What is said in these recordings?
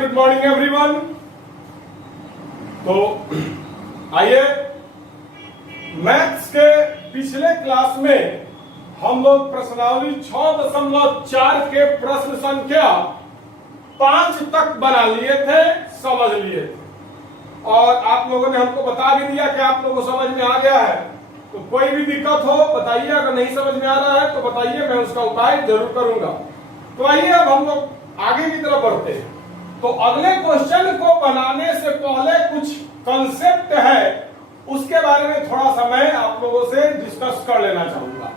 Good morning everyone. तो आइए, maths के पिछले क्लास में हम लोग प्रश्नावली 6.4 के प्रश्न संख्या 5 तक बना लिए थे, समझ लिए थे और आप लोगों ने हमको बता भी दिया कि आप लोगों को समझ में आ गया है। तो कोई भी दिक्कत हो बताइए, अगर नहीं समझ में आ रहा है तो बताइए, मैं उसका उपाय जरूर करूंगा। तो आइए अब हम लोग आगे की तरफ बढ़ते हैं। तो अगले क्वेश्चन को बनाने से पहले कुछ कंसेप्ट है, उसके बारे में थोड़ा सा मैं आप लोगों से डिस्कस कर लेना चाहूंगा।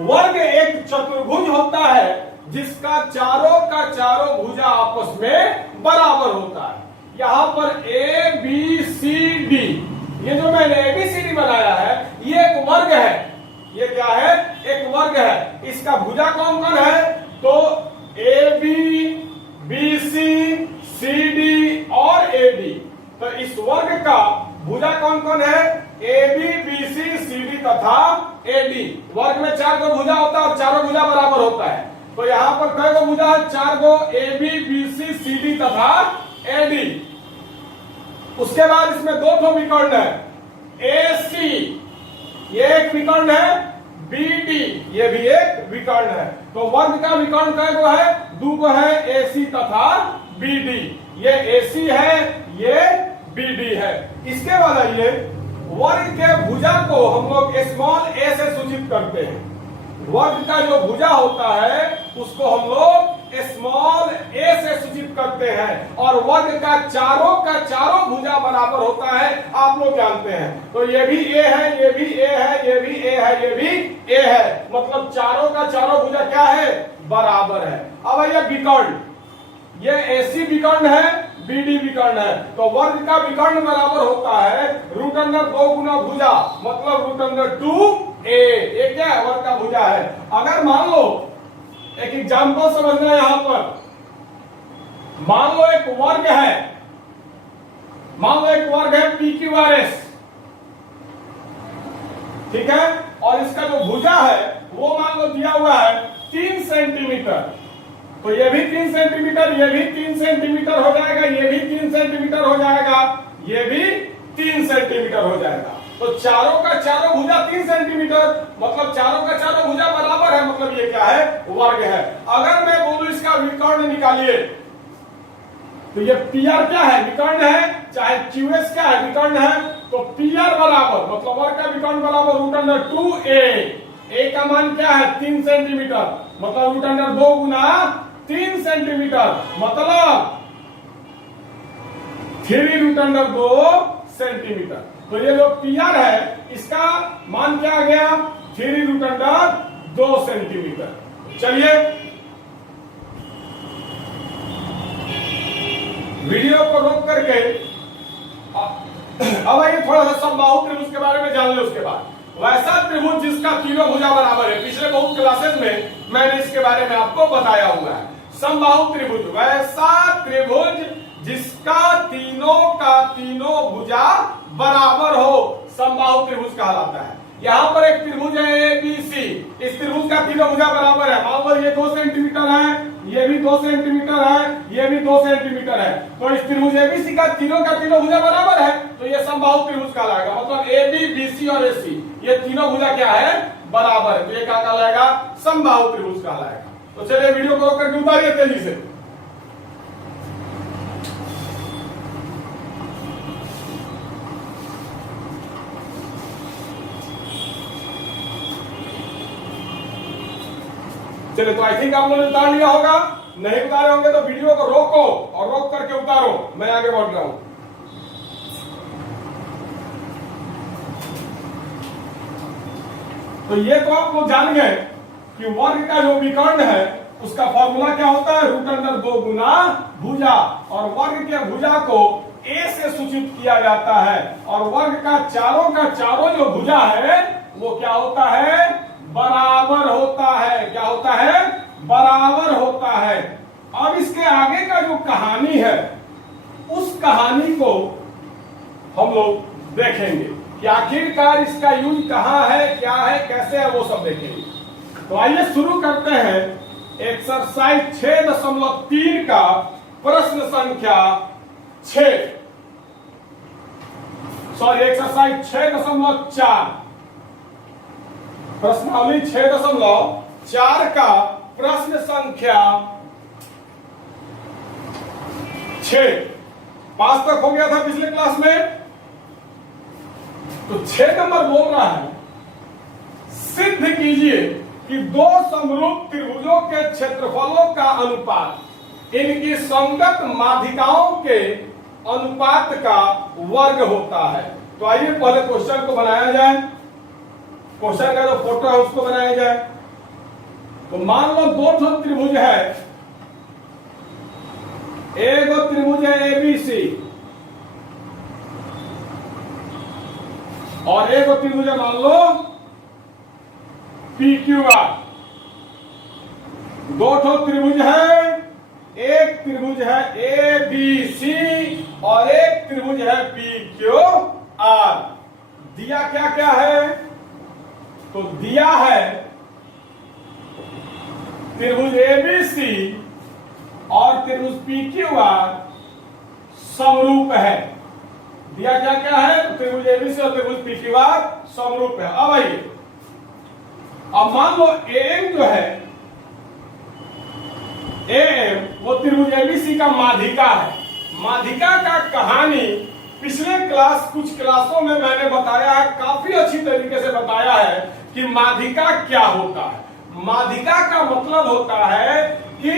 वर्ग एक चतुर्भुज होता है जिसका चारों का चारों भुजा आपस में बराबर होता है। यहां पर ए बी सी डी, ये जो मैंने एबीसीडी बनाया है ये एक वर्ग है। ये क्या है? एक वर्ग है। इसका भुजा कौन कौन है? तो A B, B C, C D और ए डी। तो इस वर्ग का भुजा कौन कौन है? A B, B C, C D तथा ए डी। वर्ग में 4 गो भुजा होता है और चारों भुजा बराबर होता है। तो यहाँ पर कई गो भुजा है? 4 गो, A B, B C, C D तथा ए डी। उसके बाद इसमें 2 ठो विकर्ण है, ए सी ये एक विकर्ण है, बी डी ये भी एक विकर्ण है। तो वर्ग का विकर्ण कई गो है? 2 गो है, ए सी तथा बी डी। ये ए सी है, ये बी डी है। इसके बाद आइए, वर्ग के भुजा को हम लोग स्मॉल ए से सूचित करते हैं। वर्ग का जो भुजा होता है उसको हम लोग स्मॉल ए से सूचित करते हैं और वर्ग का चारों भुजा बराबर होता है, आप लोग जानते हैं। तो ये भी ए है, ये भी ए है, ये भी ए है, ये भी ए है, मतलब चारों का चारों भुजा क्या है? बराबर है। अब ये विकर्ण, ये एसी विकर्ण है, बीडी विकर्ण है। तो वर्ग का विकर्ण बराबर होता है √2 गुना भुजा, मतलब √2a। ये क्या है? वर्ग का भुजा है। अगर मान लो एक एग्जाम्पल समझना है, यहां पर मान लो एक वर्ग है, मान लो एक वर्ग है PQRS, ठीक है, और इसका जो भुजा है वो मान लो दिया हुआ है 3 सेंटीमीटर। तो ये भी 3 सेंटीमीटर, ये भी 3 सेंटीमीटर हो जाएगा, ये भी 3 सेंटीमीटर हो जाएगा, ये भी 3 सेंटीमीटर हो जाएगा। तो चारों का चारों भुजा 3 सेंटीमीटर, मतलब चारों का चारों भुजा बराबर है, मतलब ये क्या है? वर्ग है। अगर मैं बोलूं इसका विकर्ण निकालिए, तो ये PR क्या है? विकर्ण है। चाहे QS क्या है? विकर्ण है। तो PR बराबर, मतलब वर्ग का विकर्ण बराबर √2a। ए का मान क्या है? 3 सेंटीमीटर, मतलब √2 गुना 3 सेंटीमीटर, मतलब 3√2 सेंटीमीटर। तो ये जो PR है इसका मान क्या आ गया? 3√2 सेंटीमीटर। चलिए वीडियो को रोक करके अब आइए थोड़ा सा समबाहु त्रिभुज के बारे में जान ले। उसके बाद वैसा त्रिभुज जिसका तीनों भुजा बराबर है, पिछले बहुत क्लासेस में मैंने इसके बारे में आपको बताया हुआ है। समबाहु त्रिभुज वैसा त्रिभुज जिसका तीनों का तीनों भुजा बराबर हो, समबाहु त्रिभुज कहलाता है। यहाँ पर एक त्रिभुज है ABC, इस त्रिभुज का तीनों भुजा बराबर है। मान लो ये 2 सेंटीमीटर है, ये भी 2 सेंटीमीटर है, ये भी 2 सेंटीमीटर है। तो इस त्रिभुज ABC का तीनों भुजा बराबर है, तो ये समबाहु त्रिभुज कहलाएगा। मतलब AB, BC और AC ये तीनों भुजा क्या है? बराबर है। तो ये क्या कहलाएगा? समबाहु त्रिभुज कहलाएगा। तो चलिए वीडियो को रोक करके उतारिए तेजी से। चलिए, तो आई थिंक आप लोगों ने उतार लिया होगा। नहीं उतारे होंगे तो वीडियो को रोको और रोक करके उतारो, मैं आगे बढ़ रहा हूं। तो ये तो आप लोग जान गए कि वर्ग का जो विकर्ण है उसका फॉर्मूला क्या होता है? √2 गुना भुजा, और वर्ग के भुजा को a से सूचित किया जाता है। और वर्ग का चारों जो भुजा है वो क्या होता है? बराबर होता है। क्या होता है? बराबर होता है। अब इसके आगे का जो कहानी है उस कहानी को हम लोग देखेंगे कि आखिरकार इसका यूज कहां है, क्या है, कैसे है, वो सब देखेंगे। तो आइए शुरू करते हैं एक्सरसाइज 6.3 का प्रश्न संख्या 6, सॉरी एक्सरसाइज 6.4, प्रश्नावली 6.4 का प्रश्न संख्या 6 पास तक हो गया था पिछले क्लास में। तो 6 नंबर बोल रहा है सिद्ध कीजिए कि दो समरूप त्रिभुजों के क्षेत्रफलों का अनुपात इनकी संगत माध्यिकाओं के अनुपात का वर्ग होता है। तो आइए पहले क्वेश्चन को बनाया जाए, क्वेश्चन का जो फोटो है उसको बनाया जाए। तो मान लो दो त्रिभुज है, एक त्रिभुज है एबीसी और एक त्रिभुज है मान लो PQR। दो त्रिभुज है, एक त्रिभुज है ABC और एक त्रिभुज है PQR। दिया क्या क्या है? तो दिया है त्रिभुज ABC और त्रिभुज PQR समरूप है। दिया क्या क्या है? त्रिभुज ABC और त्रिभुज PQR समरूप है। अब आइए, अब मान लो AM जो है, AM वो त्रिभुज ABC का माध्यिका है। माध्यिका का कहानी पिछले क्लास कुछ क्लासों में मैंने बताया है, काफी अच्छी तरीके से बताया है कि माध्यिका क्या होता है। माध्यिका का मतलब होता है कि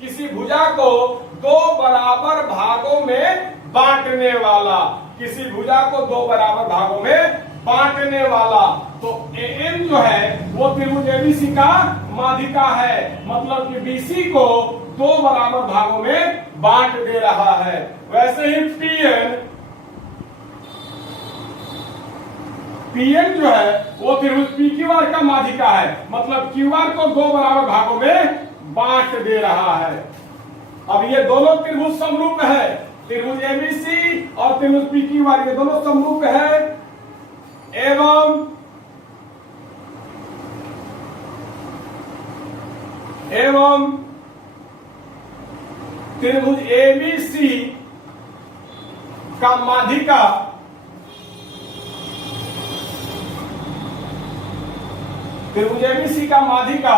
किसी भुजा को दो बराबर भागों में बांटने वाला, किसी भुजा को दो बराबर भागों में बांटने वाला। तो AM जो है वो त्रिभुज ABC का माध्यिका है, मतलब कि BC को दो बराबर भागों में बांट दे रहा है। वैसे ही PN जो है वो त्रिभुज PQR का माध्यिका है, मतलब QR को दो बराबर भागों में बांट दे रहा है। अब ये दोनों त्रिभुज समरूप है, त्रिभुज ABC और त्रिभुज PQR ये दोनों समरूप है। एवं त्रिभुज ABC का माध्यिका त्रिभुज ABC का माध्यिका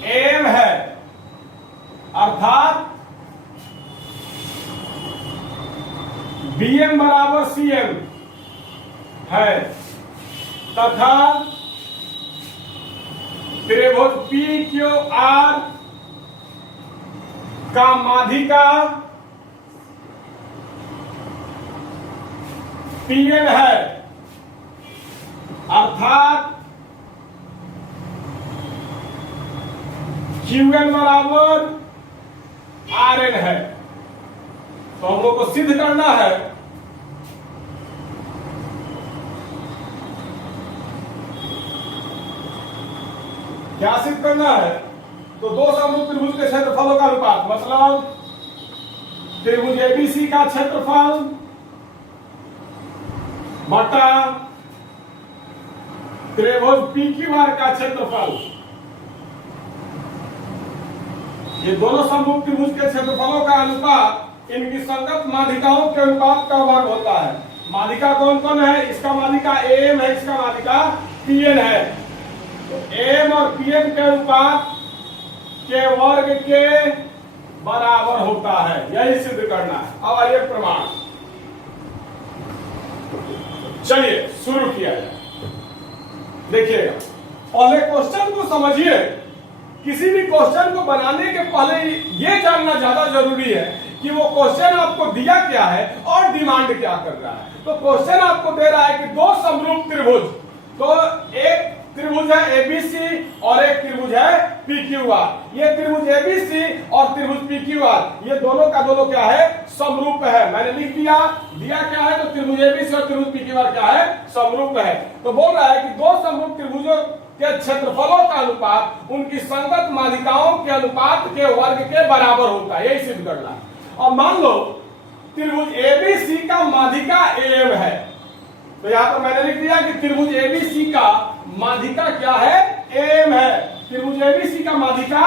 AM है, अर्थात BM बराबर CM है, तथा त्रिभुज PQR का माध्यिका PN है, अर्थात QN बराबर RN है। तो हम लोग को सिद्ध करना है क्या सिद्ध करना है? तो दो समरूप त्रिभुज के क्षेत्रफलों का अनुपात, मतलब त्रिभुज ABC का क्षेत्रफल बटा त्रिभुज PQR का क्षेत्रफल, ये दोनों समरूप त्रिभुज के क्षेत्रफलों का अनुपात इनकी संगत माध्यिकाओं के अनुपात का वर्ग होता है। माध्यिका कौन कौन है? इसका माध्यिका AM है, इसका माध्यिका PN है। तो AM और PN के अनुपात के वर्ग के बराबर होता है, यही सिद्ध करना है। अब आइए प्रमाण, चलिए शुरू किया जाए। देखिएगा, पहले क्वेश्चन को समझिए। किसी भी क्वेश्चन को बनाने के पहले ये जानना ज्यादा जरूरी है कि वो क्वेश्चन आपको दिया क्या है और डिमांड क्या कर रहा है। तो क्वेश्चन आपको दे रहा है कि दो समरूप त्रिभुज, तो एक त्रिभुज है ABC और एक त्रिभुज है PQR। ये त्रिभुज ABC और त्रिभुज PQR ये दोनों का दोनों क्या है? समरूप है। मैंने लिख दिया, दिया क्या है? तो त्रिभुज ABC और त्रिभुज PQR क्या है? समरूप है। तो बोल रहा है कि दो समरूप त्रिभुजों के क्षेत्रफलों का अनुपात उनकी संगत माध्यिकाओं के अनुपात के वर्ग के बराबर होता है, यही सिद्ध करना है। और मान लो त्रिभुज ABC का माध्यिका AM है, तो यहां पर मैंने लिख दिया कि त्रिभुज ABC का माध्यिका क्या है? AM है। त्रिभुज एबीसी का माध्यिका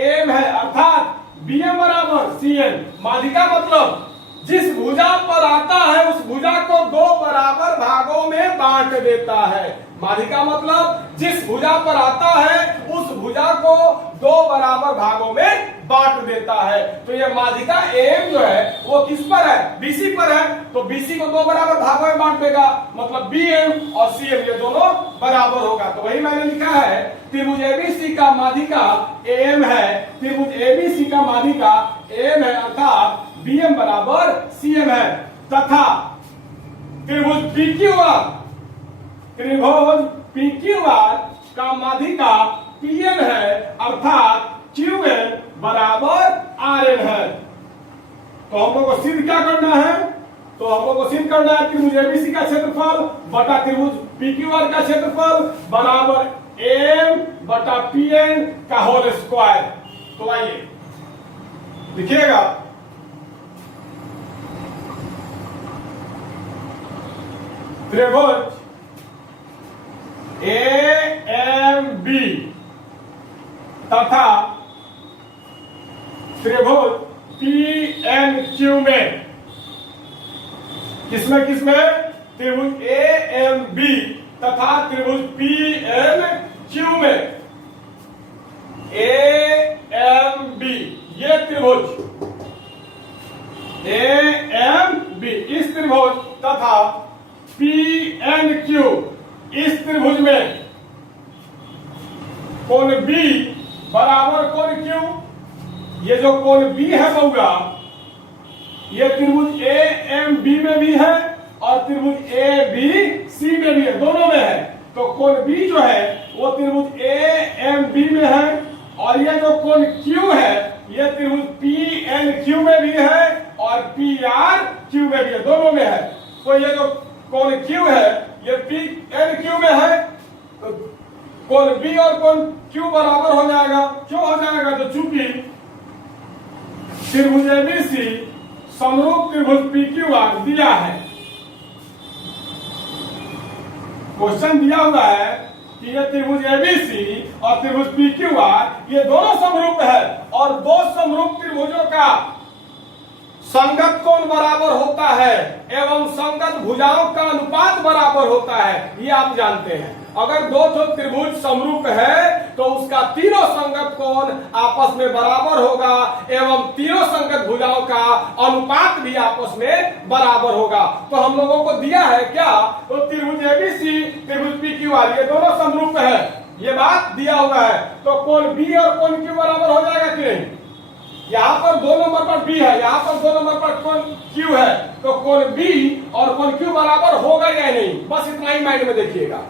एम है, अर्थात बीएम बराबर सीएम। माध्यिका मतलब जिस भुजा पर आता है उस भुजा को दो बराबर भागों में बांट देता है। माध्यिका मतलब जिस भुजा पर आता है उस भुजा को दो बराबर भागों में बांट देता है। तो ये माध्यिका एम जो है वो किस पर है, बीसी पर है, तो बीसी को दो बराबर भागों में बांट देगा, मतलब बीएम और सीएम ये दोनों बराबर होगा। तो वही मैंने लिखा है त्रिभुज एबीसी का माध्यिका एम है, त्रिभुज एबीसी का माध्यिका एम है, अर्थात बीएम बराबर सीएम है, तथा त्रिभुज पीक्यूआर, त्रिभुज पीक्यूआर का माध्यिका पीएन है, अर्थात क्यूएन बराबर आरएन है। तो हम लोग को सिद्ध क्या करना है, तो हम लोग को सिद्ध करना है त्रिभुज एबीसी का क्षेत्रफल बटा त्रिभुज पीक्यूआर का क्षेत्रफल बराबर एम बटा पीएन का होल स्क्वायर। तो आइए लिखिएगा, त्रिभुज ए एम बी तथा त्रिभुज पी एन क्यू में, किसमें किसमें, त्रिभुज ए एम बी तथा त्रिभुज पी एन क्यू में, ए एम बी ये त्रिभुज ए एम बी इस त्रिभुज तथा पी एन क्यू इस त्रिभुज में कोण बी बराबर कोण क्यू, ये जो कोण बी है बउगा ये त्रिभुज ए एम बी में भी है और त्रिभुज ए बी सी में भी है, दोनों में है। तो कोण बी जो है वो त्रिभुज ए एम बी में है और ये जो कोण क्यू है ये त्रिभुज पी एन क्यू में भी है और पी आर क्यू में भी है, दोनों में है। तो ये जो कोण क्यू है ये पी एन क्यू में है, तो कोण बी और कोण क्यू बराबर हो जाएगा। क्यों हो जाएगा, तो चूंकि त्रिभुज एबीसी समरूप त्रिभुज पीक्यूआर दिया है, क्वेश्चन दिया हुआ है कि ये त्रिभुज एबीसी और त्रिभुज पीक्यूआर ये दोनों समरूप है और दो समरूप त्रिभुजों का संगत कोण बराबर होता है एवं संगत भुजाओं का अनुपात बराबर होता है, ये आप जानते हैं। अगर दो त्रिभुज समरूप है तो उसका तीनों संगत कोण आपस में बराबर होगा एवं तीनों संगत भुजाओं का अनुपात भी आपस में बराबर होगा। तो हम लोगों को दिया है क्या, तो त्रिभुज एबीसी त्रिभुज पीक्यूआर ये दोनों समरूप है, ये बात दिया हुआ है। तो कोण बी और कोण क्यू बराबर हो जाएगा कि नहीं, यहाँ पर 2 नंबर पर बी है, यहाँ पर 2 नंबर पर कोण क्यू है, तो कोण बी और कोण क्यू बराबर होगा या नहीं, बस इतना ही माइंड में देखिएगा।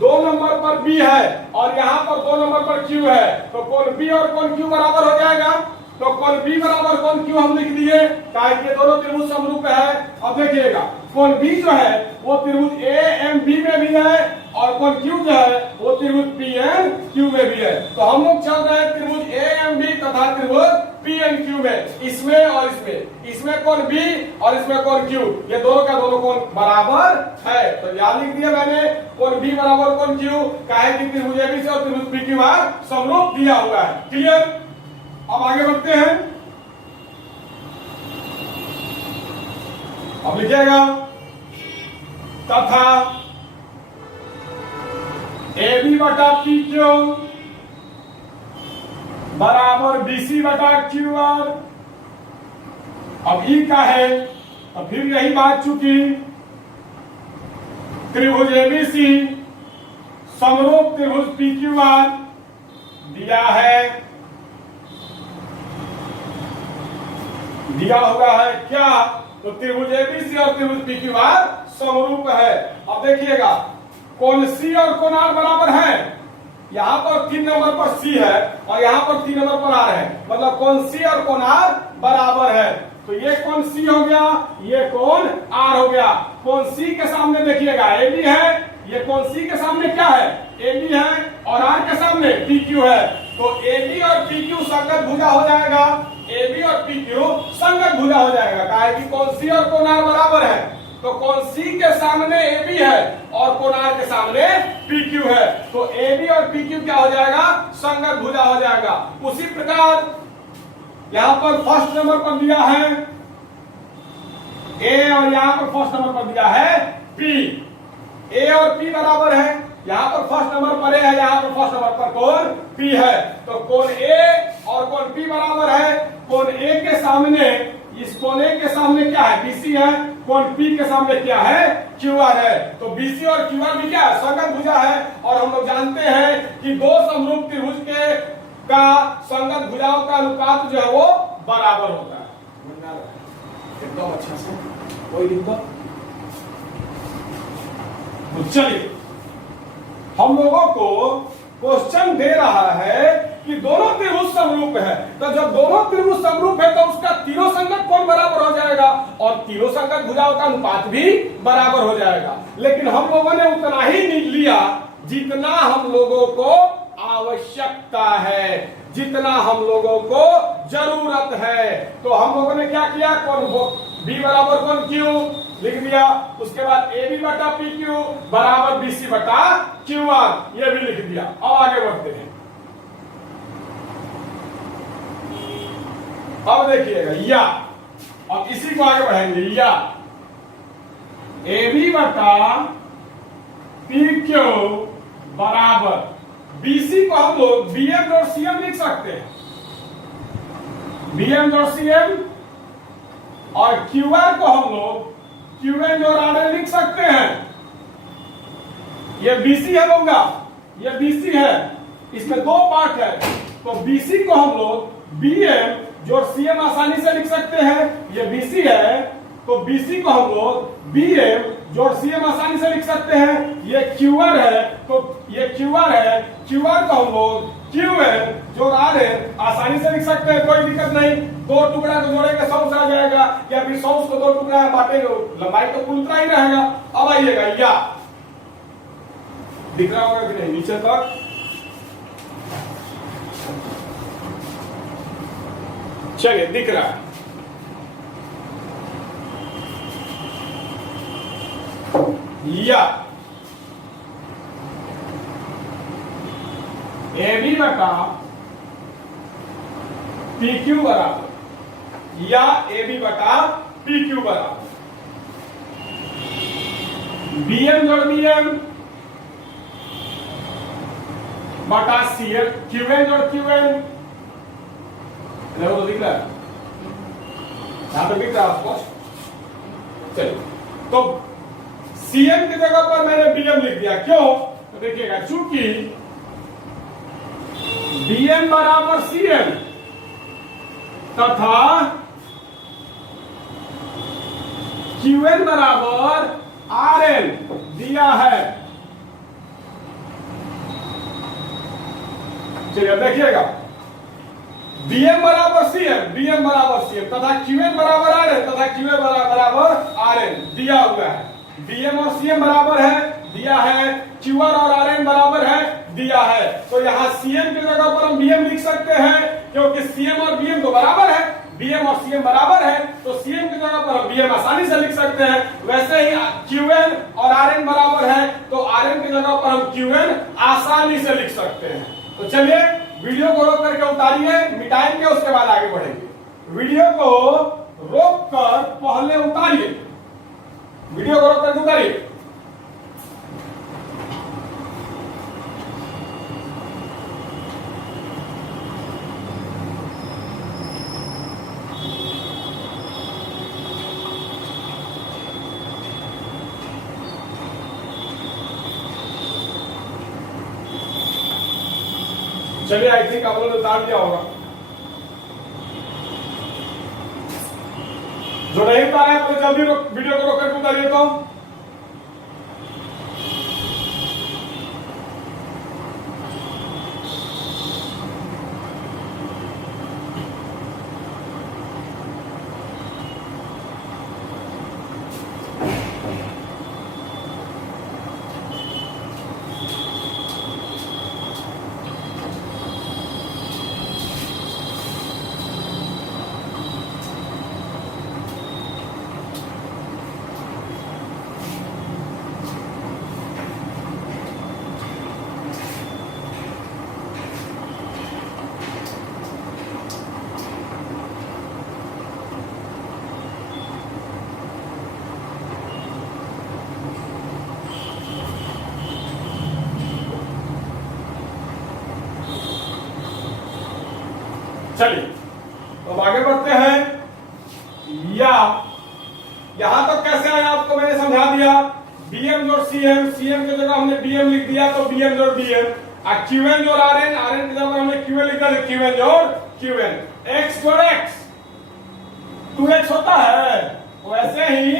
2 नंबर पर बी है और यहाँ पर 2 नंबर पर क्यू है, तो कोण बी और कोण क्यू बराबर हो जाएगा। तो कोण बी बराबर कोण क्यू हम लिख दिए, ताकि दोनों त्रिभुज समरूप है। अब देखिएगा कोण बी जो है वो त्रिभुज ए एम बी में भी है और कोण क्यू जो है वो त्रिभुज पी एन क्यू में भी है। तो हम लोग चल रहे हैं त्रिभुज ए एम बी तथा त्रिभुज पी एन क्यू में, इसमें और इसमें, इसमें कोण बी और इसमें कोण क्यू, ये दोनों का दोनों कोण बराबर है। तो यहाँ लिख दिया मैंने कोण बी बराबर कोण क्यू, काहे कि त्रिभुज एबीसी और त्रिभुज पीक्यूआर समरूप दिया हुआ है। क्लियर, अब आगे बढ़ते हैं। अब लिखिएगा तथा ए बी बटा पी क्यू बराबर बीसी बटा क्यू आर। अब ई का है तो फिर यही बात, चूंकि त्रिभुज एबीसी समरूप त्रिभुज पी क्यू आर दिया है, दिया हुआ है क्या, तो त्रिभुज एबीसी और त्रिभुज पीक्यूआर समरूप है। अब देखिएगा कोण सी और कोण आर बराबर है, यहाँ पर 3 नंबर पर सी है और यहाँ पर 3 नंबर पर आर है, मतलब कोण सी और कोण आर बराबर है। तो ये कोण सी हो गया, ये कोण आर हो गया। कोण सी के सामने देखिएगा ए बी है, ये कोण सी के सामने क्या है, ए बी है और आर के सामने पी क्यू है। तो ए बी और पी क्यू संगत भुजा हो जाएगा, ए बी और पी क्यू संगत भुजा हो जाएगा, काहे कि कोण सी और कोण आर बराबर है। तो कोण सी के सामने ए बी है और कोण आर के सामने पी क्यू है, तो ए बी और पी क्यू क्या हो जाएगा, संगत भुजा हो जाएगा। उसी प्रकार यहां पर फर्स्ट नंबर पर दिया है ए और यहां पर फर्स्ट नंबर पर दिया है पी, ए और पी बराबर है, यहां पर फर्स्ट नंबर पर ए है, यहां पर फर्स्ट नंबर पर कोण पी है, तो कोण ए और कोण पी बराबर है। कोण ए के सामने, इस कोण ए के सामने क्या है, बीसी है, कोण पी के सामने क्या है, क्यूआर है, तो बीसी और क्यूआर भी क्या है, संगत भुजा है। और हम लोग जानते हैं कि दो समरूप त्रिभुज के का संगत भुजाओं का अनुपात जो है वो बराबर होता है। एकदम अच्छा से कोई दिक्कत। तो चलिए, हम लोगों को क्वेश्चन दे रहा है कि दोनों त्रिभुज समरूप है, तो जब दोनों त्रिभुज समरूप है तो उसका तीनों संगत कोण बराबर हो जाएगा और तीनों संगत भुजाओं का अनुपात भी बराबर हो जाएगा। लेकिन हम लोगों ने उतना ही लिया जितना हम लोगों को आवश्यकता है, जितना हम लोगों को जरूरत है। तो हम लोगों ने क्या किया, कोण बी बराबर कोण क्यू लिख दिया, उसके बाद ए बी बटा पी क्यू बराबर बी सी बटा क्यू आर, ये भी लिख दिया। अब आगे बढ़ते हैं। अब देखिएगा या, अब इसी को आगे बढ़ाएंगे, या ए बी बटा पी क्यू बराबर बीसी को हम लोग बीएम और सीएम लिख सकते हैं, बीएम और सीएम, और क्यूआर को हम लोग क्यूएन और आरएन लिख सकते हैं। ये बीसी है होगा, ये बीसी है, इसमें दो पार्ट है, तो बीसी को हम लोग बीएम जोड़ सीएम आसानी से लिख सकते हैं। ये बीसी है तो बीसी को हम लोग बीएम जोड़ सीएम आसानी से लिख सकते हैं। ये क्यूआर है तो ये क्यूआर है, क्यूआर को हम लोग क्यूएन जोड़ आरएन आसानी से लिख सकते हैं, कोई दिक्कत नहीं। दो टुकड़ा को जोड़ेंगे 100 आ जाएगा, या फिर 100 को दो टुकड़ा है बांटेंगे, लंबाई तो कुल उतना ही रहेगा। अब आइएगा, या दिख रहा होगा कि नहीं नीचे तक, चलिए दिख रहा है। या ए बी बटा पी क्यू बराबर, या ए बी बटा पी क्यू बराबर बीएम जोड़ बीएम बटा सीएम, क्यूएन जोड़ क्यूएन, तो दिख रहा है, यहां पे दिख रहा है आपको। चलिए, तो सीएम की जगह पर मैंने बीएम लिख दिया, क्यों, तो देखिएगा, चूंकि बीएम बराबर सीएम तथा क्यूएन बराबर आरएन दिया है। चलिए अब देखिएगा, बीएम बराबर सीएम, बीएम बराबर सीएम तथा क्यूएन बराबर आरएन तथा क्यूएन बराबर आरएन दिया हुआ है। बीएम और सीएम बराबर है, दिया है, क्यूआर और आरएन बराबर है, दिया है। तो यहां सीएम की जगह पर हम बीएम लिख सकते हैं, क्योंकि सीएम और बीएम तो बराबर है, बीएम और सीएम बराबर है, तो सीएम की जगह पर हम बीएम आसानी से लिख सकते हैं। वैसे ही क्यूएन और आरएन बराबर है, तो आरएन की जगह पर हम क्यूएन आसानी से लिख सकते हैं। तो चलिए वीडियो को रोक करके उतारिए, मिटाएंगे, उसके बाद आगे बढ़ेंगे। वीडियो को रोक कर पहले उतारिए, वीडियो को रोक करके उतारिए। चलिए, आई थिंक आप लोगों ने उतार दिया होगा। जो नहीं उतारा है तो जल्दी वीडियो को रोक करके उतारिए। तो चलिए तो अब आगे बढ़ते हैं। या यहां तक कैसे आया आपको मैंने समझा दिया। बीएम जोड़ सीएम, सीएम की जगह हमने बीएम लिख दिया तो बीएम जोड़ बीएम, क्यूएन जोड़ आरएन, आरएन की जगह हमने क्यूएन लिखा तो क्यूएन जोड़ क्यूएन, एक्स जोड़ एक्स, 2x होता है। वैसे ही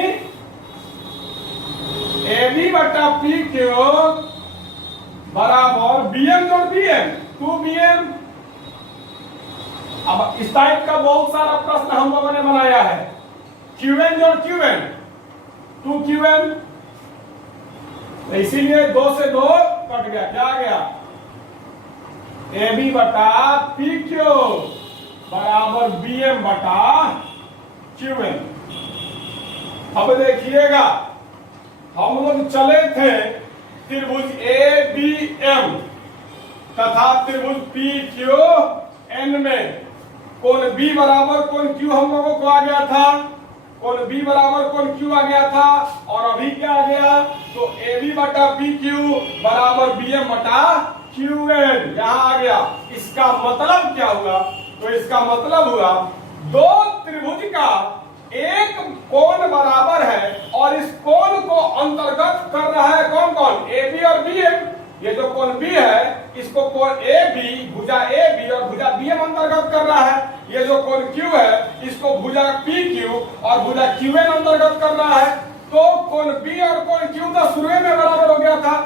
AB बटा पी क्यू बराबर बीएम जोड़ बीएम, 2BM। अब इस टाइप का बहुत सारा प्रश्न हम लोगों ने बनाया है। क्यूएन जोड़ क्यूएन, 2QN, इसीलिए 2 से 2 कट गया, क्या आ गया, AB बटा PQ बराबर BM बटा QN। अब देखिएगा हम लोग चले थे त्रिभुज ABM तथा त्रिभुज PQN में कोण B बराबर कोण Q हम लोगों को आ गया था, कोण B बराबर कोण Q आ गया था। और अभी क्या आ गया, तो AB बटा PQ बराबर BM बटा QN यहां आ गया। इसका मतलब क्या हुआ, तो इसका मतलब हुआ दो त्रिभुज का एक कोण बराबर है और इस कोण को अंतर्गत कर रहा है कौन कौन, AB और BM। ये जो कोण B है इसको कोण AB, भुजा AB और भुजा BM अंतर्गत कर रहा है। ये जो कोण Q है इसको भुजा PQ और भुजा QN अंतर्गत कर रहा है। तो कोण B और कोण Q तो शुरू में बराबर हो गया था।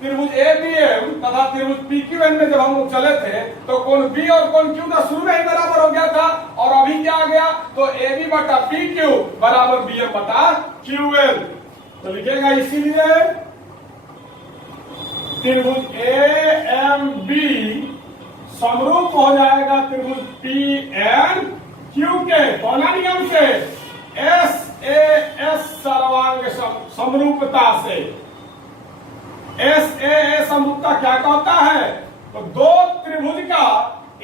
त्रिभुज ABM तथा त्रिभुज PQN में जब हम लोग चले थे तो कोण B और कोण Q तो शुरू में ही बराबर हो गया था। और अभी क्या आ गया, तो AB बटा PQ बराबर BM बटा QN। तो लिखेगा इसीलिए त्रिभुज AMB समरूप हो जाएगा त्रिभुज PNQ के कौन नियम से, SAS सर्वांग समरूपता से। SAS समरूपता क्या कहता है, तो दो त्रिभुज का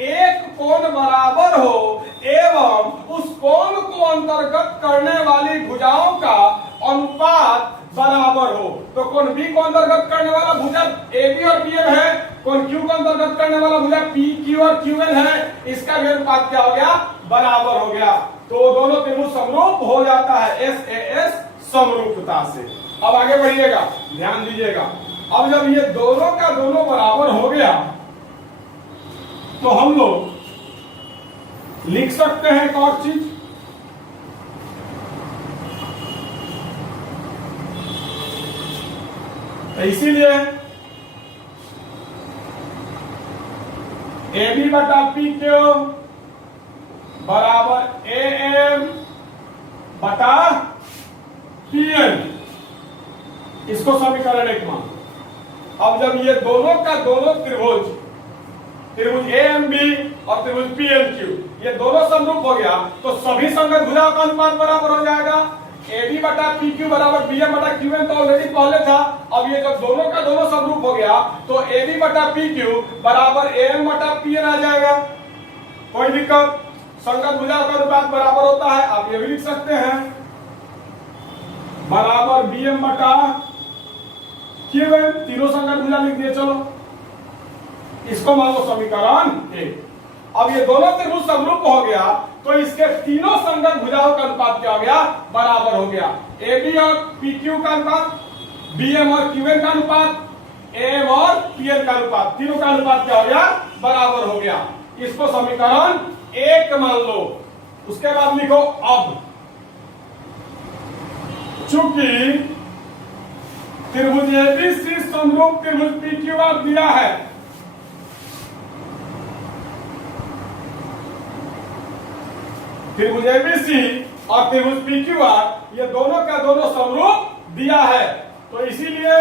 एक कोण बराबर हो एवं उस कोण को अंतर्गत करने वाली भुजाओं का अनुपात बराबर हो। तो कोण B को अंतर्गत करने वाला भुजा AB और BM है, कोण Q को अंतर्गत करने वाला भुजा PQ और QN है, इसका भी अनुपात क्या हो गया, बराबर हो गया। तो दोनों त्रिभुज समरूप हो जाता है SAS समरूपता से। अब आगे बढ़िएगा, ध्यान दीजिएगा। अब जब ये दोनों का दोनों बराबर हो गया तो हम लोग लिख सकते हैं एक और चीज, इसीलिए AB बटा PQ बराबर AM बटा PN, इसको समीकरण 1 मान। अब जब ये दोनों का दोनों त्रिभुज AMB और त्रिभुज PNQ ये दोनों समरूप हो गया तो सभी संगत भुजाओं का अनुपात बराबर हो जाएगा। AB बटा PQ बराबर BM बटा QN तो ऑलरेडी पहले था। अब ये जब दोनों का दोनों समरूप हो गया तो AB बटा PQ बराबर AM बटा PN आ जाएगा। कोई दिक्कत, संगत भुजाओं का अनुपात बराबर होता है। आप ये भी लिख सकते हैं बराबर BM बटा QN, तीनों संगत भुजा लिख दिए। चलो इसको मान लो समीकरण 1। अब ये दोनों त्रिभुज समरूप हो गया तो इसके तीनों संगत भुजाओं का अनुपात क्या हो गया, बराबर हो गया। AB और PQ का अनुपात, BM और QN का अनुपात, AM और PN का अनुपात, तीनों का अनुपात क्या हो गया, बराबर हो गया। इसको समीकरण 1 मान लो। उसके बाद लिखो अब चूंकि त्रिभुज ABC समरूप त्रिभुज PQR दिया है, त्रिभुज ABC और त्रिभुज PQR ये दोनों का दोनों समरूप दिया है, तो इसीलिए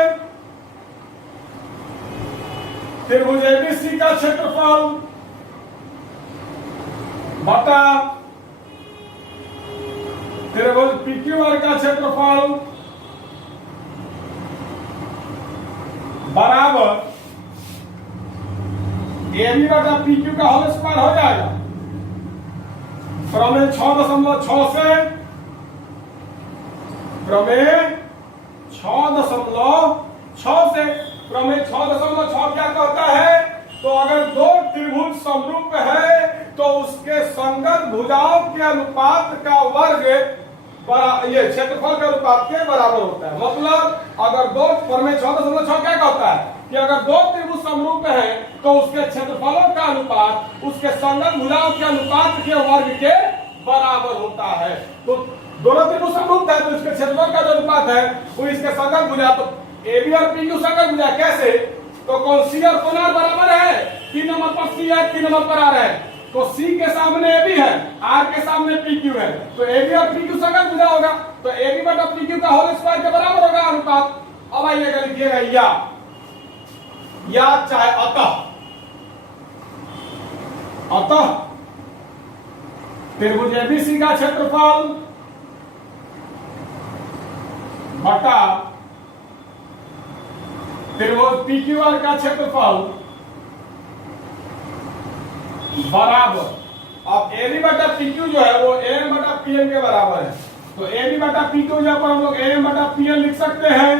त्रिभुज ABC का क्षेत्रफल बटा त्रिभुज PQR का क्षेत्रफल बराबर AB बटा PQ का होल स्क्वायर हो जाएगा। प्रमेय 6.6 से प्रमेय 6.6 से प्रमेय 6.6 क्या कहता है, तो अगर दो त्रिभुज समरूप है तो उसके संगत भुजाओं के अनुपात का वर्ग ये क्षेत्रफल के अनुपात के बराबर होता है। मतलब अगर दो प्रमेय 6.6 क्या कहता है कि अगर दो त्रिभुज समरूप हैं तो उसके क्षेत्रफलों का अनुपात उसके संगत भुजाओं के अनुपात के वर्ग के बराबर होता है। तो दोनों त्रिभुज समरूप है तो इसके क्षेत्रफल का जो अनुपात है वो इसके संगत भुजा, तो AB और PQ संगत भुजा कैसे, तो कौन C और कौन R बराबर है, 3 नंबर पर C है 3 नंबर पर R है, तो C के सामने AB है R के सामने PQ है, तो AB और PQ संगत भुजा होगा, तो AB बटा PQ का होल स्क्वायर के बराबर होगा अनुपात। अब आइएगा लिखिएगा या चाहे अतः त्रिभुज ABC का क्षेत्रफल बटा त्रिभुज PQR का क्षेत्रफल बराबर, अब AB बटा PQ जो है वो AM बटा PN के बराबर है, तो AB बटा PQ जब हम लोग AM बटा PN लिख सकते हैं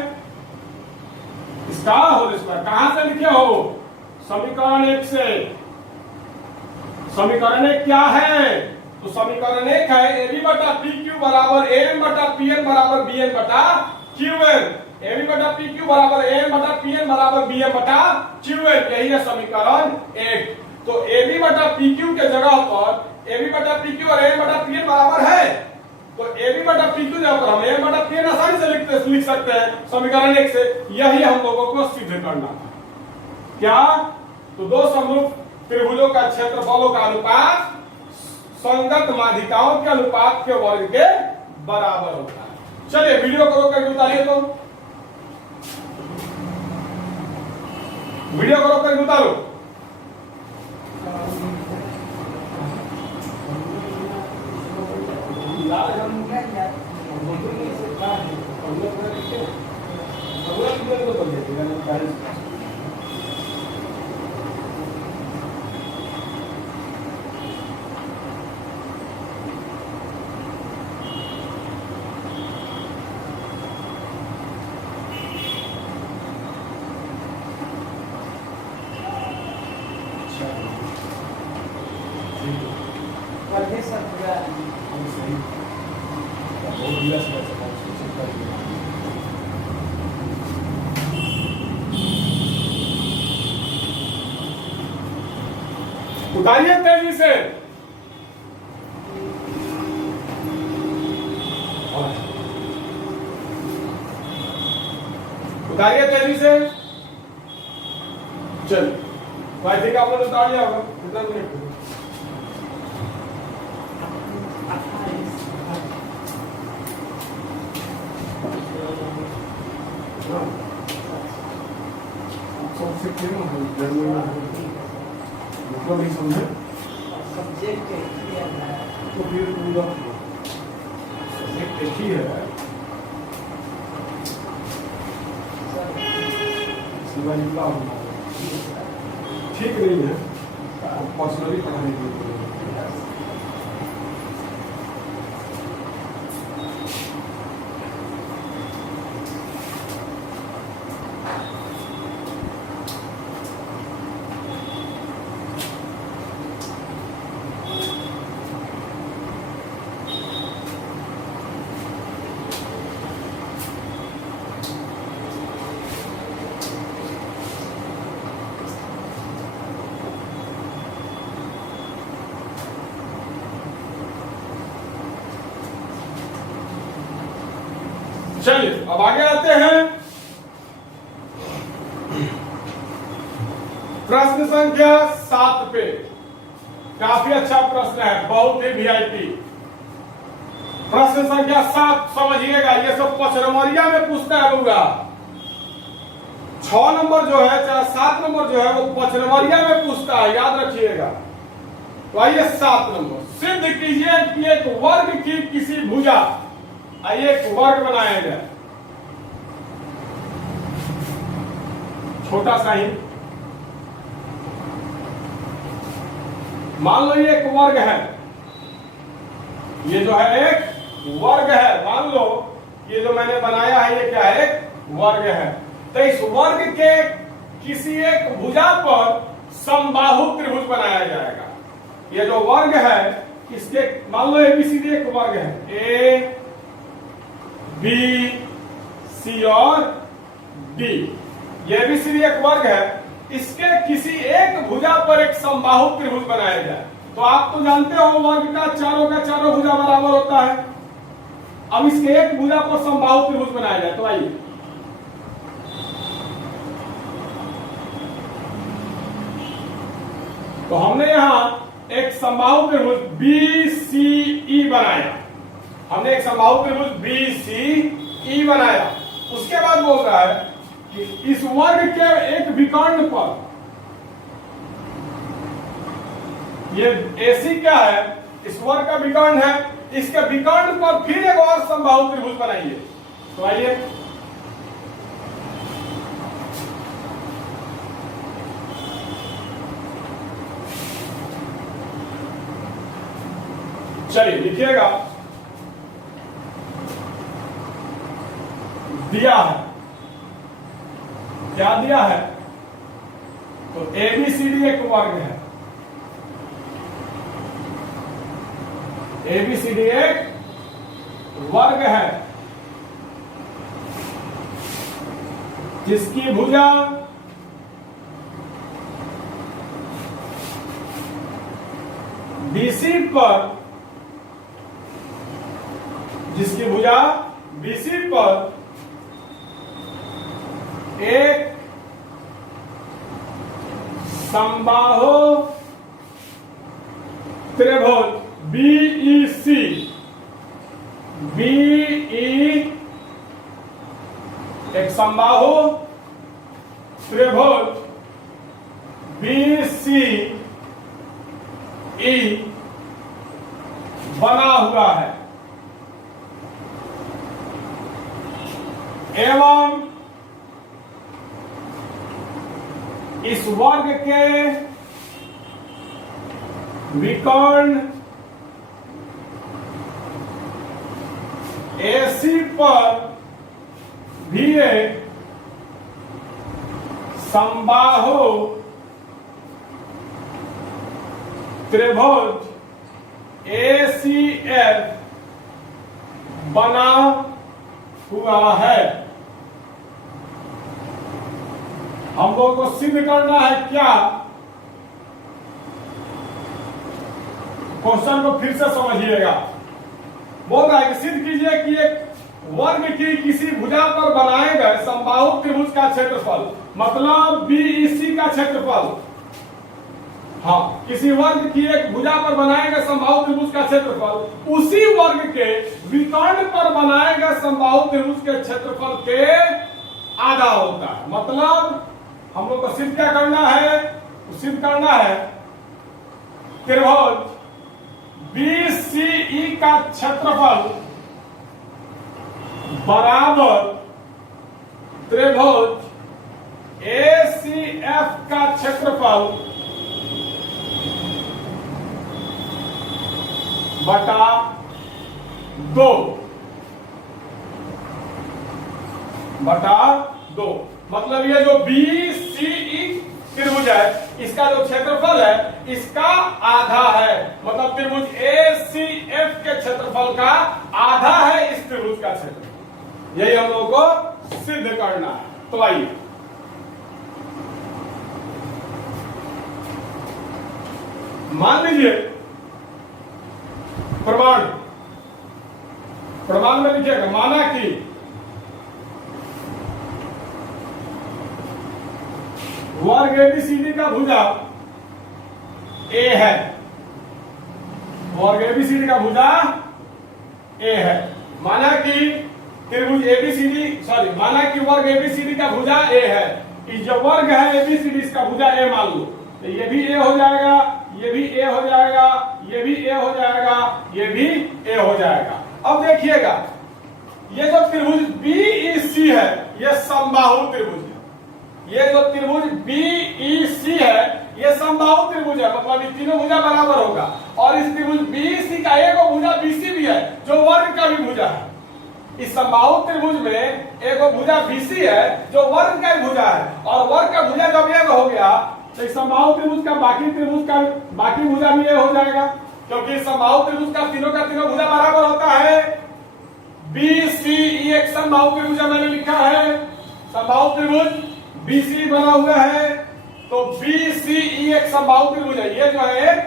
इसका होल स्क्वायर। कहां से लिखे हो, समीकरण 1 से। समीकरण 1 क्या है, तो समीकरण 1 है AB बटा PQ बराबर AM बटा PN बराबर BN बटा QN। AB बटा PQ बराबर AM बटा PN बराबर BN बटा QN, यही है समीकरण 1। तो AB बटा PQ के जगह पर AB बटा PQ और AM बटा PN बराबर है, तो AB बटा PQ जगह पर हम AM बटा PN आसानी से लिख सकते हैं समीकरण 1 से। यही हम लोगों को सिद्ध करना है क्या, तो दो समरूप त्रिभुजों का क्षेत्रफलों का अनुपात संगत माध्यिकाओं के अनुपात के वर्ग के बराबर होता है। चलिए वीडियो को रोक करके उतारिए, तो वीडियो को रोक करके उतारो। उतारिए तेजी से, उतारिए तेजी से। चल भाई ठीक, आपने उतार लिया होगा, कितना मिनट नहीं समझे सब्जेक्ट तो फिर पूरा सब्जेक्ट एक ही है, शिवाजी का ठीक नहीं है, पर्सनली पढ़ाने के लिए। चलिए अब आगे आते हैं, प्रश्न संख्या 7 पे। काफी अच्छा प्रश्न है, बहुत ही वीआईपी प्रश्न संख्या 7। समझिएगा, ये सब 5 नंबरिया में पूछता है बउआ। 6 नंबर जो है चाहे 7 नंबर जो है वो 5 नंबरिया में पूछता है, याद रखिएगा। तो आइए 7 नंबर, सिद्ध कीजिए कि एक वर्ग की किसी भुजा, आइए एक वर्ग बनाया जाए, छोटा सा ही, मान लो ये एक वर्ग है, ये जो है एक वर्ग है, मान लो ये जो मैंने बनाया है ये क्या है, एक वर्ग है। तो इस वर्ग के किसी एक भुजा पर समबाहु त्रिभुज बनाया जाएगा। ये जो वर्ग है इसके मान लो एबीसीडी एक वर्ग है, ए बी सी और डी, ये एबीसीडी एक वर्ग है। इसके किसी एक भुजा पर एक समबाहु त्रिभुज बनाया जाए, तो आप तो जानते हो वर्ग का चारों भुजा बराबर होता है। अब इसके एक भुजा पर समबाहु त्रिभुज बनाया जाए, तो आइए तो हमने यहां एक समबाहु त्रिभुज BCE बनाया, हमने एक समबाहु त्रिभुज BCE बनाया। उसके बाद बोल रहा है कि इस वर्ग के एक विकर्ण पर, ये AC क्या है, इस वर्ग का विकर्ण है, इसके विकर्ण पर फिर एक और समबाहु त्रिभुज बनाइए। तो आइए चलिए लिखिएगा, दिया है, क्या दिया है, तो ABCD एक वर्ग है, ABCD एक वर्ग है जिसकी भुजा BC पर, जिसकी भुजा BC पर एक समबाहु त्रिभुज BEC, एक समबाहु त्रिभुज BCE बना हुआ है एवं इस वर्ग के विकर्ण AC पर भी एक समबाहु त्रिभुज ACF बना हुआ है। हम लोगों को सिद्ध करना है क्या, क्वेश्चन को फिर से समझिएगा। बोल रहा है कि सिद्ध कीजिए कि एक वर्ग की किसी भुजा पर बनाए गए समबाहु त्रिभुज का क्षेत्रफल, मतलब BEC का क्षेत्रफल, हाँ, किसी वर्ग की एक भुजा पर बनाए गए समबाहु त्रिभुज का क्षेत्रफल उसी वर्ग के विकर्ण पर बनाए गए समबाहु त्रिभुज के क्षेत्रफल के आधा होता है। मतलब हम लोग को सिद्ध क्या करना है, सिद्ध करना है त्रिभुज BCE का क्षेत्रफल बराबर त्रिभुज ACF का क्षेत्रफल बटा 2। मतलब ये जो BCE त्रिभुज है इसका जो क्षेत्रफल है इसका आधा है, मतलब त्रिभुज ACF के क्षेत्रफल का आधा है इस त्रिभुज का क्षेत्रफल। यही हम लोगों को सिद्ध करना है। तो आइए मान लीजिए प्रमाण में लिखिएगा, माना कि वर्ग ABCD का भुजा A है, वर्ग ABCD का भुजा A है। माना कि त्रिभुज माना कि वर्ग ABCD का भुजा A है, कि जो वर्ग है ABCD इसका भुजा A मान लो, तो ये भी A हो जाएगा, ये भी A हो जाएगा, ये भी A हो जाएगा, ये भी A हो जाएगा। अब देखिएगा ये जो त्रिभुज BEC है ये समबाहु त्रिभुज है, ये जो त्रिभुज BEC है ये समबाहु त्रिभुज है, मतलब ये तीनों भुजा बराबर होगा। और इस त्रिभुज BEC का एक भुजा BC भी है जो वर्ग का भी भुजा है। इस समबाहु त्रिभुज में एक भुजा BC है जो वर्ग का भी भुजा है, और वर्ग का भुजा जब एक हो गया तो इस समबाहु त्रिभुज का बाकी भुजा भी ये हो जाएगा, क्योंकि समबाहु त्रिभुज का तीनों भुजा बराबर होता है। BCE एक समबाहु त्रिभुज मैंने लिखा है, समबाहु त्रिभुज BC बना हुआ है, तो BCE एक समबाहु त्रिभुज है। ये जो है एक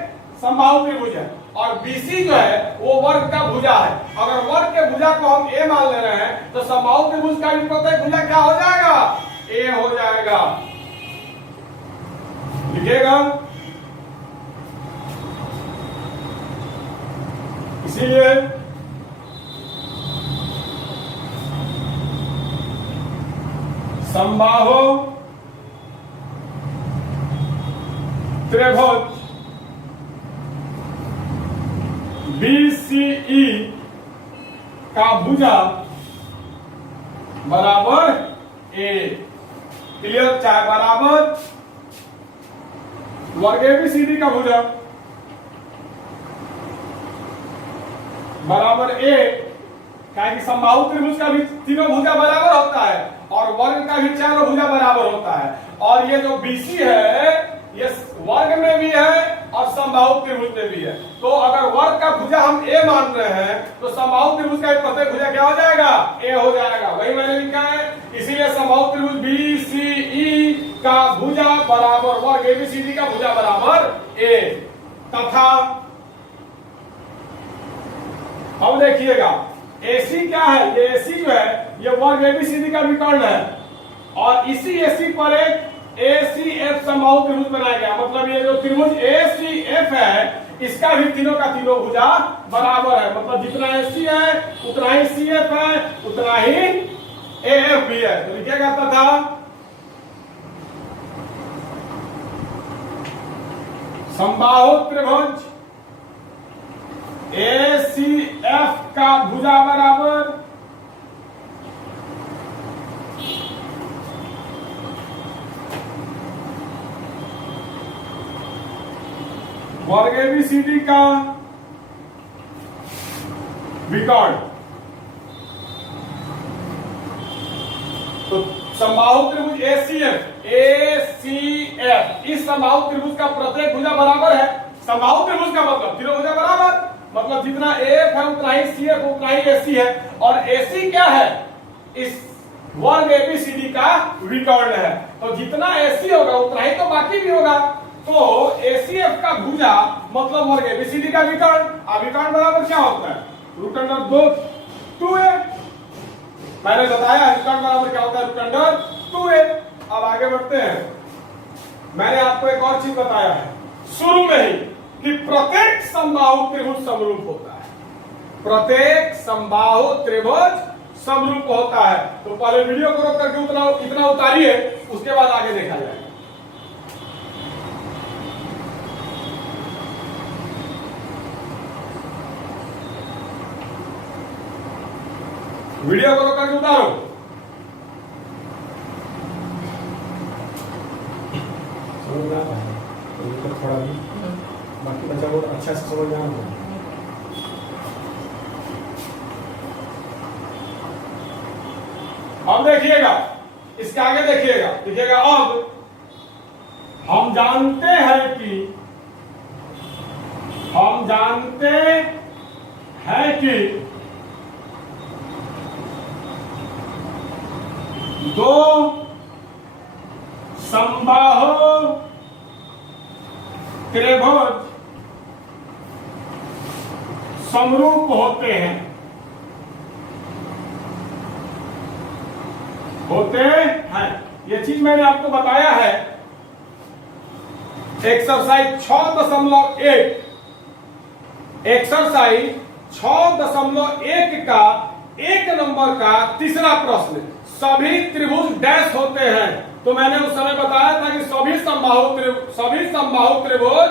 समबाहु त्रिभुज है और BC जो है वो वर्ग का भुजा है। अगर वर्ग के भुजा को हम A मान ले रहे हैं तो समबाहु त्रिभुज का भी प्रत्येक भुजा क्या हो जाएगा? A हो जाएगा। लिखिएगा, इसीलिए समबाहु त्रिभुज BCE का भुजा बराबर A। क्लियर? चाहे बराबर वर्ग ABCD का भुजा बराबर A, क्या कि समबाहु त्रिभुज का भी तीनों भुजा बराबर होता है और वर्ग का भी चारों भुजा बराबर होता है। और ये जो BC है ये वर्ग में भी है और समबाहु त्रिभुज में भी है। तो अगर वर्ग का भुजा हम A मान रहे हैं तो समबाहु त्रिभुज का प्रत्येक भुजा क्या हो जाएगा? A हो जाएगा। वही मैंने लिखा है। इसीलिए समबाहु त्रिभुज BCE का भुजा बराबर वर्ग ABCD का भुजा बराबर A। तथा अब देखिएगा AC क्या है? ये AC जो है ये वर्ग ABCD का विकर्ण है और इसी AC पर एक ACF समबाहु त्रिभुज बनाया गया। मतलब ये जो त्रिभुज ACF है इसका भी तीनों का तीनों भुजा बराबर है। मतलब जितना AC है उतना ही CF है उतना ही AF भी है। तो लिखिएगा तथा समबाहु त्रिभुज ACF का भुजा बराबर वर्ग ABCD का विकर्ण। तो समबाहु त्रिभुज ACF इस समबाहु त्रिभुज का प्रत्येक भुजा बराबर है। समबाहु त्रिभुज का मतलब तीनों भुजा बराबर, मतलब जितना AF है उतना ही CF उतना ही AC है। और AC क्या है? इस वर्ग ABCD का विकर्ण है। तो जितना AC होगा उतना ही तो बाकी भी होगा। तो ACF का भुजा मतलब वर्ग ABCD का विकर्ण। विकर्ण बराबर क्या होता है? Root under 2A। मैंने बताया विकर्ण बराबर क्या होता है? Root under 2A। अब आगे बढ़ते हैं। मैंने आपको एक और चीज बताया है शुरू में ही कि प्रत्येक समबाहु त्रिभुज समरूप होता है। प्रत्येक समबाहु त्रिभुज समरूप होता है। तो पहले वीडियो को रोक करके इतना उतारिए, उसके बाद आगे देखा जाएगा। वीडियो को रोक करके उतारो। समझ में आता है तो थोड़ा भी बाकी बच्चा को अच्छा से समझ में आता है। अब देखिएगा, इसके आगे देखिएगा अब हम जानते हैं कि दो समबाहु त्रिभुज समरूप होते हैं। ये चीज मैंने आपको बताया है एक्सरसाइज 6.1 का 1 नंबर का तीसरा प्रश्न, सभी त्रिभुज डैश होते हैं। तो मैंने उस समय बताया था कि सभी समबाहु त्रिभुज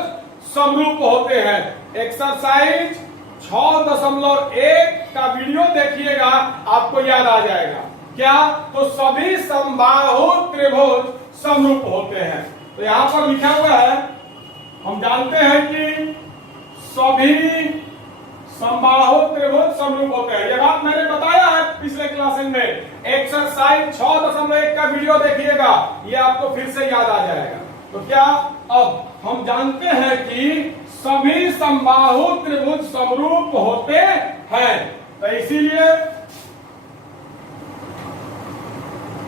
समरूप होते हैं। एक्सरसाइज 6.1 का वीडियो देखिएगा, आपको याद आ जाएगा। क्या? तो सभी समबाहु त्रिभुज समरूप होते हैं। तो यहां पर लिखा हुआ है, हम जानते हैं कि सभी समबाहु त्रिभुज समरूप होते हैं। यह बात मैंने बताया है पिछले क्लासेस में। एक्सरसाइज 6.1 का वीडियो देखिएगा, यह आपको फिर से याद आ जाएगा। तो क्या अब हम जानते हैं कि सभी समबाहु त्रिभुज समरूप होते हैं, तो इसीलिए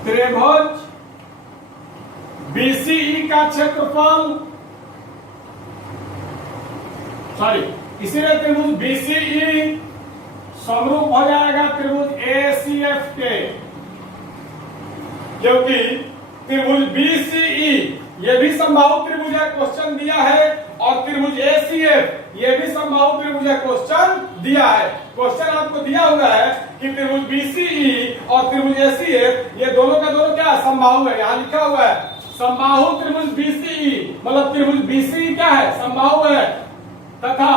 त्रिभुज BCE का क्षेत्रफल इसीलिए त्रिभुज BCE समरूप हो जाएगा त्रिभुज ACF के, क्योंकि त्रिभुज BCE ये भी समबाहु त्रिभुज है, क्वेश्चन दिया है, और त्रिभुज ACF ये भी समबाहु त्रिभुज है, क्वेश्चन दिया है। क्वेश्चन आपको दिया हुआ है कि त्रिभुज BCE और त्रिभुज ACF ये दोनों का दोनों क्या समबाहु है, यहाँ लिखा हुआ है समबाहु त्रिभुज BCE, मतलब त्रिभुज BCE क्या है, समबाहु है, तथा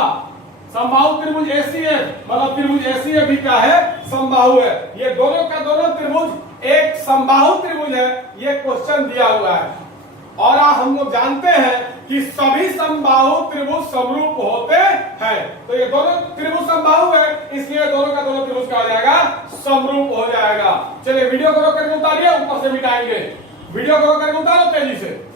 समबाहु त्रिभुज ACF मतलब त्रिभुज ACF भी क्या है, समबाहु है। ये दोनों का दोनों त्रिभुज एक समबाहु त्रिभुज है, ये क्वेश्चन दिया हुआ है। और हम लोग जानते हैं कि सभी समबाहु त्रिभुज समरूप होते हैं, तो ये दोनों त्रिभुज समबाहु है, इसलिए दोनों का दोनों त्रिभुज क्या हो जाएगा, समरूप हो जाएगा। चलिए वीडियो को रोक करके उतारिए, ऊपर से मिटाएंगे। वीडियो को रोक करके उतारो तेजी से।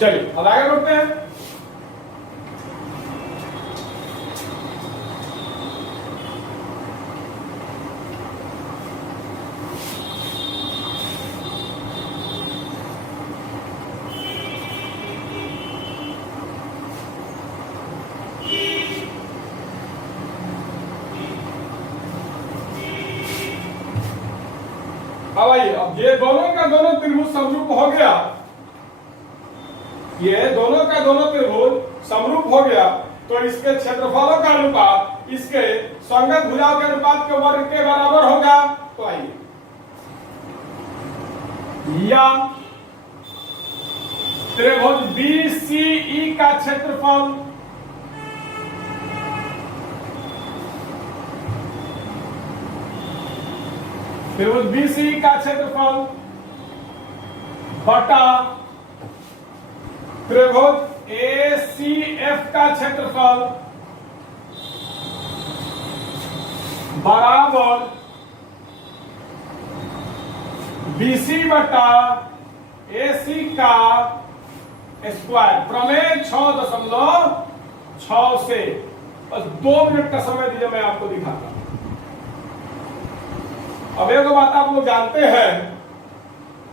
चलिए अब आगे बढ़ते हैं। अब आइए, अब ये दोनों का दोनों त्रिभुज समरूप हो गया, ये दोनों का दोनों त्रिभुज समरूप हो गया, तो इसके क्षेत्रफलों का अनुपात इसके संगत भुजाओं के अनुपात के वर्ग के बराबर होगा। तो आइए, या त्रिभुज BCE का क्षेत्रफल त्रिभुज BCE का क्षेत्रफल बटा त्रिभुज ACF का क्षेत्रफल बराबर BC बटा AC का स्क्वायर। प्रमेय 6.6 से बस 2 मिनट का समय दीजिए, मैं आपको दिखाता हूं। अब एक बात आप लोग जानते हैं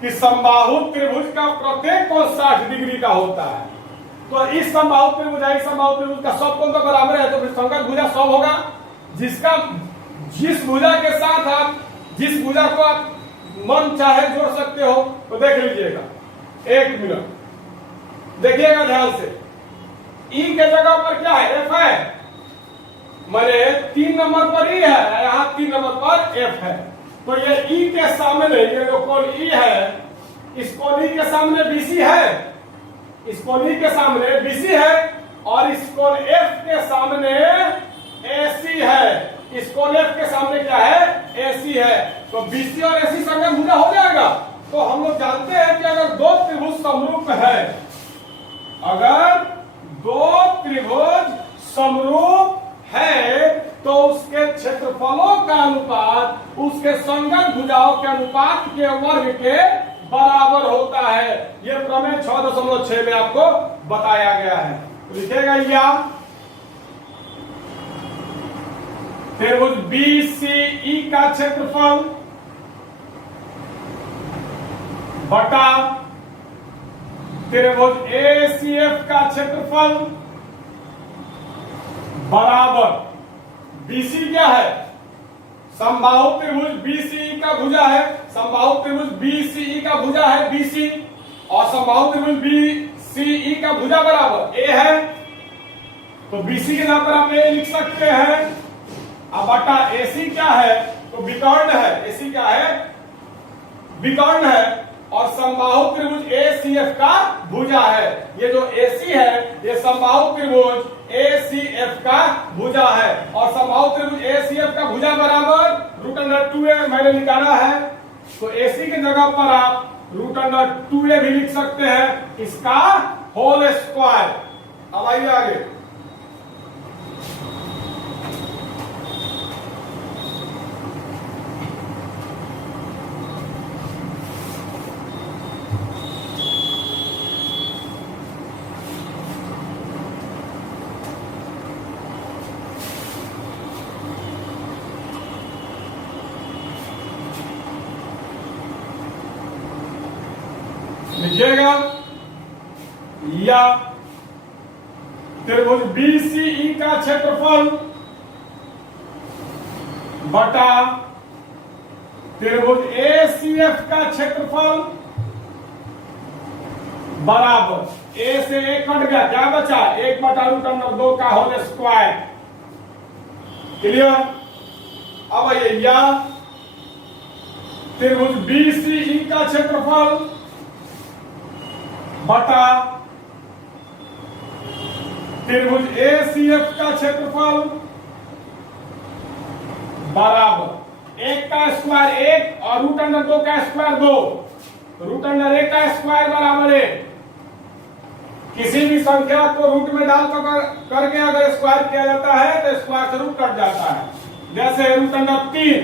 कि समबाहु त्रिभुज का प्रत्येक कोण 60 डिग्री का होता है, तो इस समबाहु त्रिभुज इस समबाहु त्रिभुज का सब कोण तो बराबर है, तो फिर संगत भुजा 100 होगा। जिसका जिस भुजा के साथ आप जिस भुजा को आप मन चाहे जोड़ सकते हो, तो देख लीजिएगा। 1 मिनट देखिएगा ध्यान से। ई के जगह पर क्या है, एफ है, मैंने 3 नंबर पर ई है, यहाँ 3 नंबर पर एफ है, तो ये ई के सामने ये जो कोण ई है, इस कोण ई के सामने BC है, इस कोण ई के सामने BC है, और इस कोण एफ के सामने AC है। इस कोण एफ के सामने क्या है, AC है, तो BC और AC संगत भुजा हो जाएगा। तो हम लोग जानते हैं कि अगर 2 त्रिभुज समरूप है, अगर 2 त्रिभुज समरूप है, तो उसके क्षेत्रफलों का अनुपात उसके संगत भुजाओं के अनुपात के वर्ग के बराबर होता है। यह प्रमेय 6.6 में आपको बताया गया है। तो लिखेगा या त्रिभुज BCE का क्षेत्रफल बटा त्रिभुज ACF का क्षेत्रफल बराबर BC क्या है, समबाहु त्रिभुज BCE का भुजा है, समबाहु त्रिभुज BCE का भुजा है BC, और समबाहु त्रिभुज BCE का भुजा बराबर A है, तो BC के जगह पर हम A लिख सकते हैं। अब बटा AC क्या है, तो विकर्ण है, AC क्या है, विकर्ण है, और समबाहु त्रिभुज ACF का भुजा है। ये जो AC है ये समबाहु त्रिभुज ACF का भुजा है, और समबाहु त्रिभुज ACF का भुजा बराबर √2a मैंने निकाला है, तो AC की जगह पर आप √2a भी लिख सकते हैं, इसका होल स्क्वायर। अब आइए आगे, लिखिएगा, या त्रिभुज BCE का क्षेत्रफल बटा त्रिभुज ACF का क्षेत्रफल बराबर ए से एक कट गया, क्या बचा, 1/√2 का होल स्क्वायर। क्लियर। अब आइए, या त्रिभुज BCE का क्षेत्रफल बटा त्रिभुज ACF का क्षेत्रफल बराबर 1 का स्क्वायर 1 और √2 का स्क्वायर 2, √1 का स्क्वायर बराबर 1। किसी भी संख्या को रूट में डाल करके अगर स्क्वायर किया जाता है तो स्क्वायर से रूट कट जाता है। जैसे √3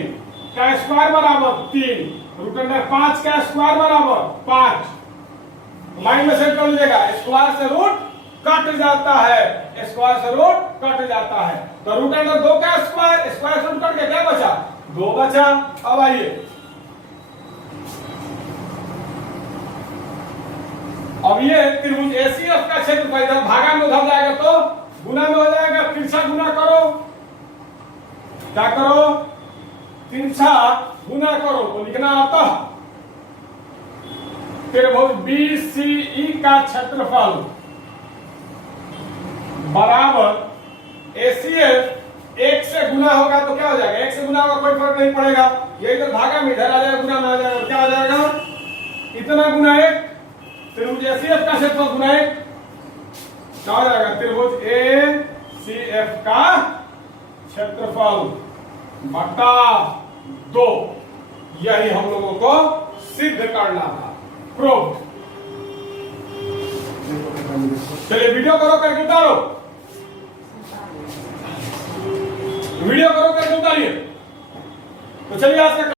का स्क्वायर बराबर 3, √5 का स्क्वायर बराबर 5। माइंड में सेट कर लीजिएगा, स्क्वायर से रूट कट जाता है, स्क्वायर से रूट कट जाता है। तो √2 का स्क्वायर, स्क्वायर से रूट कट गया, क्या बचा, 2 बचा। अब आइए, अब ये त्रिभुज ACF का क्षेत्रफल इधर भागा में उधर जाएगा तो गुना में हो जाएगा, तिरछा गुना करो, क्या करो, तिरछा गुना करो तो लिखना आता त्रिभुज BCE का क्षेत्रफल बराबर ACF 1 से गुना होगा तो क्या हो जाएगा, 1 से गुना होगा, कोई फर्क नहीं पड़ेगा, ये इधर भागा में इधर आ जाएगा, गुना में आ जाएगा, क्या हो जाएगा, इतना गुना 1, त्रिभुज ACF का क्षेत्रफल गुना 1, क्या हो जाएगा, त्रिभुज ACF का क्षेत्रफल बटा 2। यही हम लोगों को सिद्ध करना था, प्रूव। चलिए वीडियो करो करके उतारो, वीडियो करो करके उतारिए। तो चलिए आज का